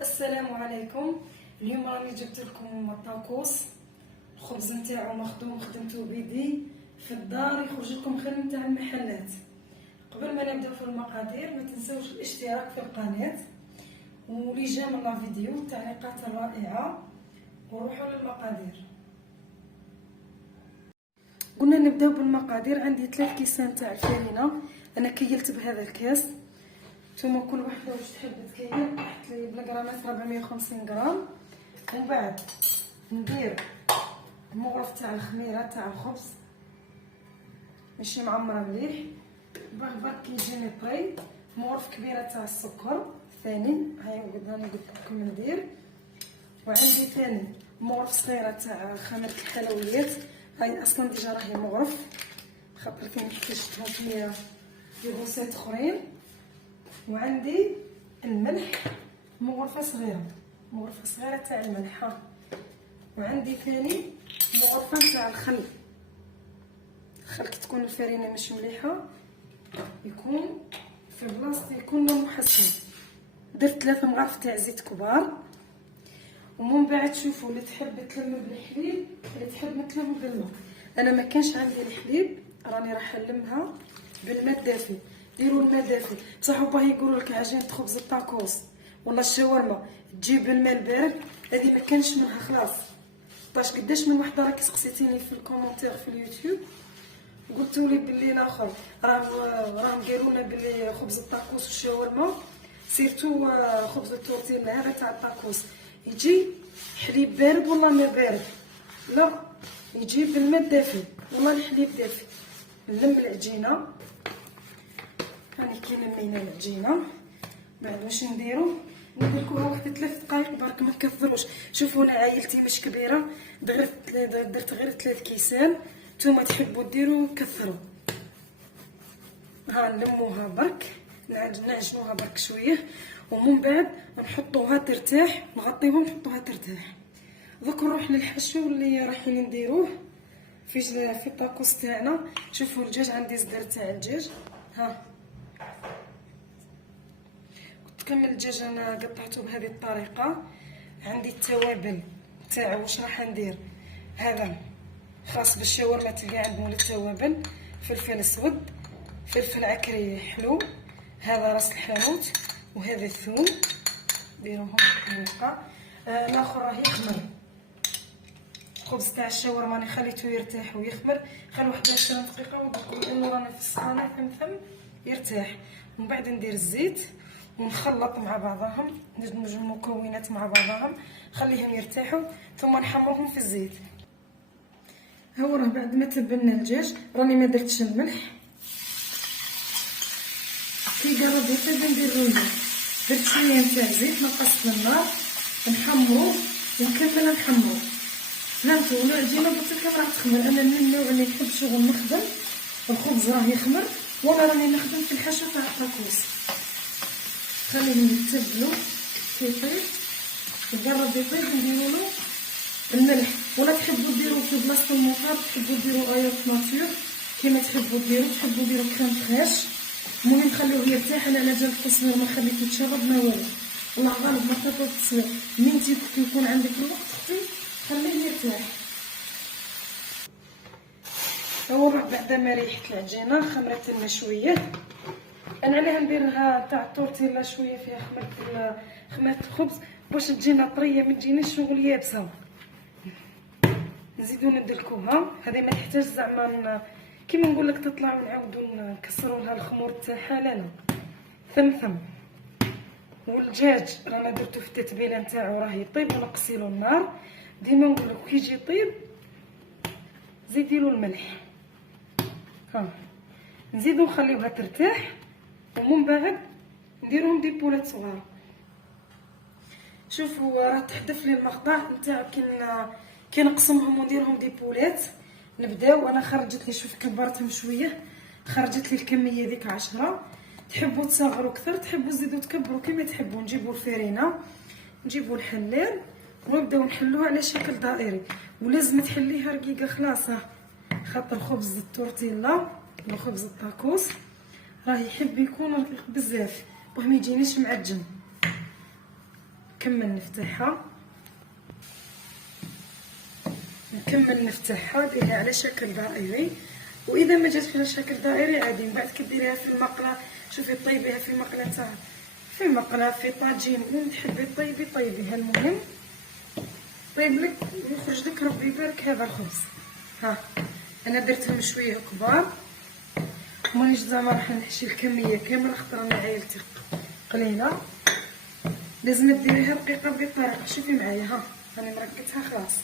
السلام عليكم. اليوم راني جبت لكم الطاكوس. الخبز نتاعو مخدوم، خدمته بيدي في الدار، يخرج لكم خير نتاع المحلات. قبل ما نبداو في المقادير ما تنسوش الاشتراك في القناه واللي جا من الفيديو التعليقات الرائعه، وروحوا للمقادير. قلنا نبداو بالمقادير. عندي 3 كيسان تاع الفرينه، انا كيلت بهذا الكاس. نتوما كل وحده واش تحب تكيل. حط لي بالغرامات 450 غرام. ومن بعد ندير المغرف تاع الخميره تاع الخبز، ماشي معمره مليح، برك يجيني طري. مغرف كبيره تاع السكر ثاني، هاي راني قلت لكم ندير. وعندي ثاني مغرف صغيره تاع خامه الحلويات، هاي اصلا ديجا راهي مغرف خاطر كي احتاجتها في غوصات اخرين. وعندي الملح مغرفه صغيره تاع الملح. وعندي ثاني مغرفه تاع الخل كي تكون الفرينه مش مليحه يكون في بلاصتو يكون محسن. درت 3 مغارف تاع زيت كبار. ومن بعد شوفوا اللي تحب تلم بالحليب، اللي تحب تلم بالماء. انا ما كانش عندي الحليب، راني راح نلمها بالماء الدافي. ديروا الماء دافي. بصح باه يقولوا لك عجينه خبز الطاكوس ولا الشاورما تجيب الماء البارد، هذه ما كانش منها خلاص. باش قداش من وحده راكي سقسيتيني في الكومونتير في اليوتيوب قلتوا لي باللي الاخر راهم قالوا لنا باللي خبز الطاكوس والشاورما سيرتو خبز التورتيلا هذا تاع الطاكوس يجي حليب بارد ولا ماء بارد. لا، يجي بالماء الدافي ولا الحليب دافي. نلم العجينه، هاني كي لمينا العجينه. بعد واش نديرو؟ نديركوها واحد 3 دقائق برك، ما تكثروش. شوفوا انا عائلتي مش كبيره، درت غير 3 كيسان. نتوما تحبوا ديروا كثروا. ها نلموها برك، نعجنوها برك شويه، ومن بعد نحطوها ترتاح، نغطيوها ونحطوها ترتاح. دوك نروح للحشو اللي رايحين نديروه في الطاكوس تاعنا. شوفوا الدجاج، عندي صدر تاع الدجاج. ها كمل الدجاج انا قطعته بهذه الطريقه. عندي التوابل تاعو واش راح ندير. هذا خاص بالشاورما، تلقى عند مول التوابل: فلفل اسود، فلفل عكري حلو، هذا راس الحانوت، وهذا الثوم. ديروهم هكا. الاخر راه يخمر. الخبز تاع الشاورما راني خليته يرتاح ويخمر، خل واحد 20 دقيقه ودخل لانه رانا في السخانه ثم يرتاح. ومن بعد ندير الزيت ونخلط مع بعضهم، ندمج المكونات مع بعضهم، خليهم يرتاحوا ثم نحمرهم في الزيت. هو راه بعد ما تبلنا الدجاج راني ما درتش الملح. كي قرب يطيب ندير الملح. درت شويه نتاع زيت، نقصت النار نحمرو ونكمل نحمرو. فهمتوا؟ العجينه قلت لكم راح تخمر. انا من النوع اللي نحب شغل نخدم الخبز راه يخمر وانا راني نخدم في الحشو تاع الطاكوس. خليهم يتبلوا كي يطيب. يقرب يطيب نديروا له الملح، ولا تحبوا ديروا في بلاصه الموطار تحبوا ديروا ايوت ناتور كيما تحبوا ديروا كريم فريش. المهم خلوه يرتاح. انا على جال التصوير ما خليته يتشرب ما والو، والله غالب ما خليته التصوير. من يكون عندك الوقت اختي خليه يرتاح. هو بعد ما ريحت العجينه خمرت لنا شويه. انا عليها نديرها تاع التورتيلا شويه فيها خمات الخبز باش تجينا طريه، ما تجينيش شغل يابسه. نزيدو ندلكوها. هذه ما تحتاج زعما كيما نقول لك تطلع ونعاودو نكسروا لها الخمور تاعها. لا ثم. والدجاج رانا درتو في التتبيله نتاعو راه يطيب، ونقصيلو النار. ديما نقول لك كي يجي يطيب زيديلو الملح. ها نزيدو نخليوها ترتاح، ومن بعد نديرهم دي بولات صغار. شوفوا راه تحدث لي المقطع نتاع كي نقسمهم ونديرهم دي بولات. نبداو. انا خرجت لي، شوف كبرتهم شويه، خرجت لي الكميه ديك 10. تحبوا تصغروا اكثر، تحبوا تزيدوا تكبروا كيما تحبوا. نجيبوا الفرينه، نجيبوا الحلال ونبداو نحلوها على شكل دائري. ولازم تحليها رقيقه خلاص، خاطر خبز التورتيلا ولا خبز الطاكوس راه يحب يكون رقيق بزاف باه ما يجينيش معجن. نكمل نفتحها ديريها على شكل دائري، واذا ما جاتش على شكل دائري عادي من بعد كديريها في المقله. شوفي طيبيها في المقله تاع في طاجين، وين تحبي طيبيها. المهم طيب لك يخرج لك ربي يبارك هذا الخبز. ها انا درتهم شويه كبار، مانيش زعما راح نحشي الكميه كامله خاطر انا عائلتي قليله. لازم ديريها رقيقه بهذه الطريقه. شوفي معايا، ها راني مرقتها خلاص.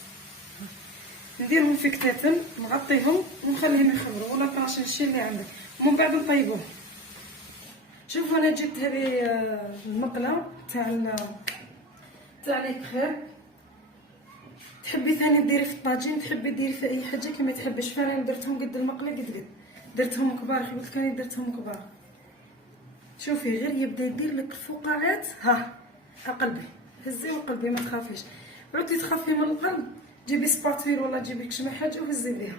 نديرهم في كتاتن نغطيهم ونخليهم يخمروا ولا طراشين الشي اللي عندك، ومن بعد نطيبوه. شوفوا انا جبت هذه المقله تاع الكريب. تحبي ثاني ديري في الطاجين، تحبي ديري في اي حاجه كما تحبي. شوفي انا درتهم قد المقله قد درتهم كبار، قلت لك درتهم كبار. شوفي غير يبدا يدير لك الفقاعات. ها قلبي هزي وقلبي ما تخافيش. عودي تخافي من القلب جيبي سباتويل ولا جيبي كشما حاجه وهزي بها.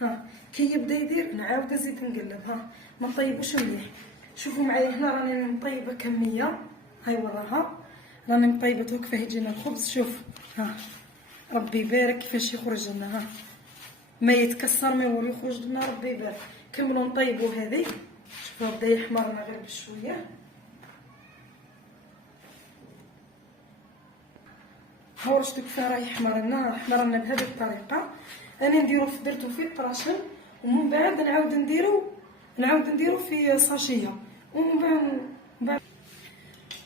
ها كي يبدا يدير نعاود نزيد نقلب. ها ما نطيبوش مليح. شوفوا معايا هنا راني مطيبه كميه. هاي وراها راني مطيبته كيفاه يجينا الخبز. شوف ها ربي يبارك كيفاش يخرج لنا. ها ما يتكسر ما يولي يخرج لنا ربي يبارك. كملوا نطيبوا هذه. شوفوا بدا يحمر لنا غير بشويه. ها واش كيفاه راه يحمر لنا بهذه الطريقه. انا درتو في الطراشن، ومن بعد نعاود نديرو في صاشيه، ومن بعد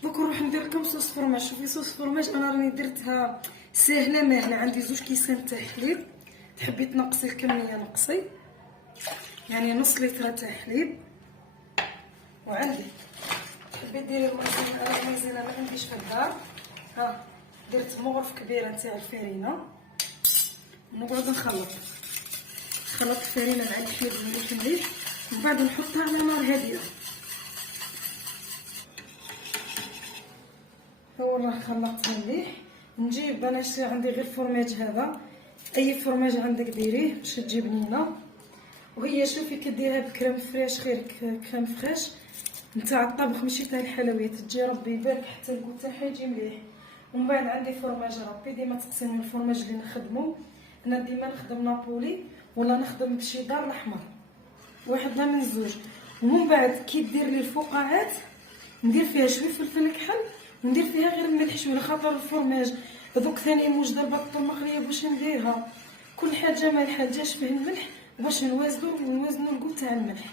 دوك نروح ندير لكم صوص فرماج. شوفي صوص فرماج انا راني درتها ساهله ماهله. عندي 2 كيسان تاع حليب، تحبي تنقصي الكميه نقصي، يعني نص لتر تاع حليب. وعندي تحبي ديري المايزينا، انا المايزينا ما عنديش في الدار. ها درت مغرف كبيره تاع الفرينه، ونقعد نخلط الفرينه مع الحليب مليح، ومن بعد نحطها على نار هاديه. هو راه خلطتها مليح. نجيب انا عندي غير فرماج، هذا اي فرماج عندك ديريه باش تجي بنينه. وهي شوفي كديرها بكريم فريش، خير كريم فريش نتاع الطبخ ماشي تاع الحلويات، تجي ربي يبارك حتى الكل تاعها يجي مليح. ومن بعد عندي فرماج ربي ديما تقسيم الفرماج اللي نخدمو. انا ديما نخدم نابولي ولا نخدم بشيدار الاحمر، واحد لا من زوج. ومن بعد كي دير لي الفقاعات ندير فيها شويه فلفل كحل، وندير فيها غير الملح شويه خاطر الفرماج دوك ثاني موجده البطه المقليه باش نديرها كل حاجه مالحه جاش فيه الملح باش نوازنوا القوت تاع الملح.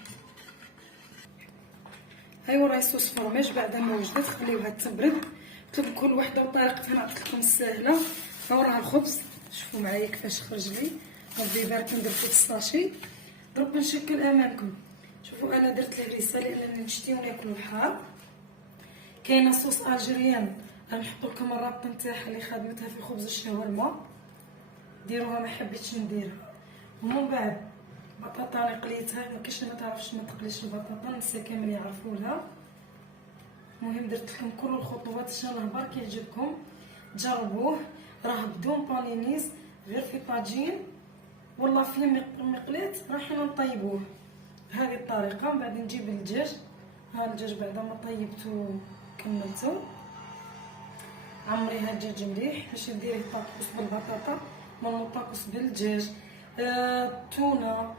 هاي راهي صوص فرماج بعد ما وجدت خليوها تبرد. قلت لكم كل وحده وطريقتها، عطيت لكم الساهله. ها راه الخبز شوفوا معايا كيفاش خرج لي ربي يبارك. ندير فيه الساشي درك نشكل امامكم. شوفوا انا درت الهريسه لانني نشتي وناكلو الحار. كاينه صوص الجيريان غنحط لكم الرابط نتاعها اللي خدمتها في خبز الشاورما، ديروها ما حبيتش نديرها. ومن بعد بطاطا انا قليتها، ما كاينش ما تعرفش ما تقليش البطاطا، الناس كامل يعرفولها. المهم درت لكم كل الخطوات ان شاء الله برك يعجبكم. جربوه راه بدون بانينيز غير في طاجين والله في المقلاه راح نطيبوه بهذه الطريقه. من بعد نجيب الدجاج. ها الدجاج بعد ما طيبته كملته عمريها الدجاج مليح باش ديري طاكوس بالبطاطا مال طاكوس بالدجاج. تونه.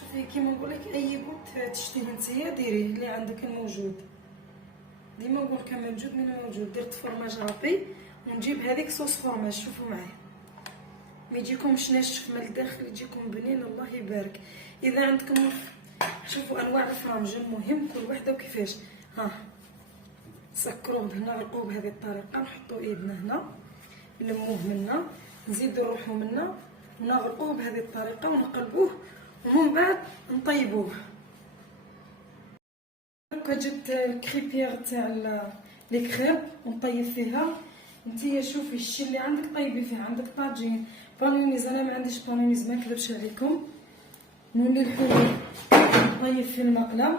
شوفي كيما نقول لك اي قوت تشتيه نتيا ديريه اللي عندك الموجود. ديما نقول كان موجود من موجود. درت فرماج عطي ونجيب هذيك صوص فرماج. شوفوا معايا ما يجيكمش ناشف من الداخل، يجيكم بنين الله يبارك. اذا عندكم شوفوا انواع الفرمج المهم كل وحده وكيفاش. ها سكروه هنا غرقوه بهذه الطريقه، نحطوا ايدنا هنا نلموه منا، نزيدوا نروحوا منا ونغرقوه بهذه الطريقه ونقلبوه، ومن بعد نطيبوه. هكا جبت الكريبير تاع لي كريب ونطيب فيها. نتيا شوفي الشي اللي عندك طيبي فيه. عندك طاجين بانيونيز، انا ما عنديش بانيونيز ما نكذبش عليكم، نولي الحليب نطيب في المقله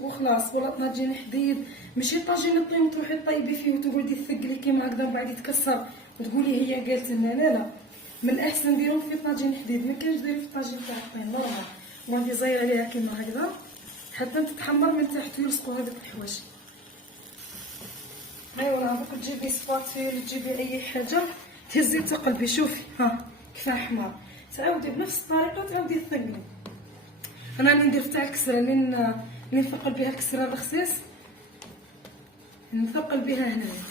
وخلاص. ولا طاجين حديد ماشي طاجين طيب تروحي طيبي فيه وتقعدي تثقلي كيما هكذا ومن بعد يتكسر وتقولي هي قالت لنا لا. من الاحسن ديروه في طاجين حديد، ما كاينش ديري في طاجين تاع الطين نورمال وانتي زاير عليها كيما هكذا حتى تتحمر من تحت ويلصقوا هذوك الحوايج. ايوا راه دوك تجيبي سباتيل، تجيبي اي حاجه تهزي تقلبي. شوفي ها كيف حمار، تعاودي بنفس الطريقه تعاودي تثقلي. انا راني ندير تاع الكسره اللي نثقل بها الكسره الرخصيص، نثقل بها هنايا.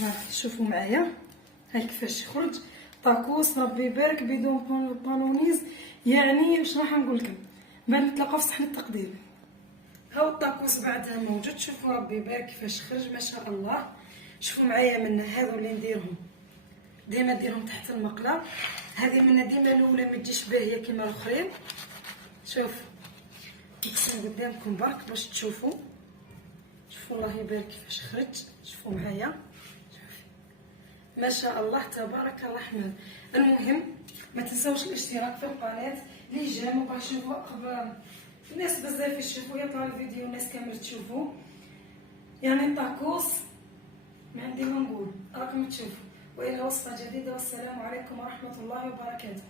ها شوفوا معايا ها كيفاش يخرج طاكوس ربي يبارك بدون بانونيز. يعني واش راح نقول لكم، بان نتلاقاو في صحن التقديم. هاو الطاكوس بعدها موجود. شوفوا ربي يبارك كيفاش خرج ما شاء الله. شوفوا معايا منا هذو اللي نديرهم ديما نديرهم تحت المقله. هذه منا ديما الاولى ما تجيش باهيه كيما الاخرين. شوفوا نقسم قدامكم برك باش تشوفوا. شوفوا الله يبارك كيفاش خرج. شوفوا معايا ما شاء الله تبارك الرحمن. المهم ما تنساوش الاشتراك في القناه اللي جا وبغا يشوفوا قبل الناس بزاف يشوفوا، يطلع الفيديو الناس كامل تشوفوا. يعني الطاكوس ما عندي ما نقول، راكم تشوفوا. والى وصفه جديده والسلام عليكم ورحمه الله وبركاته.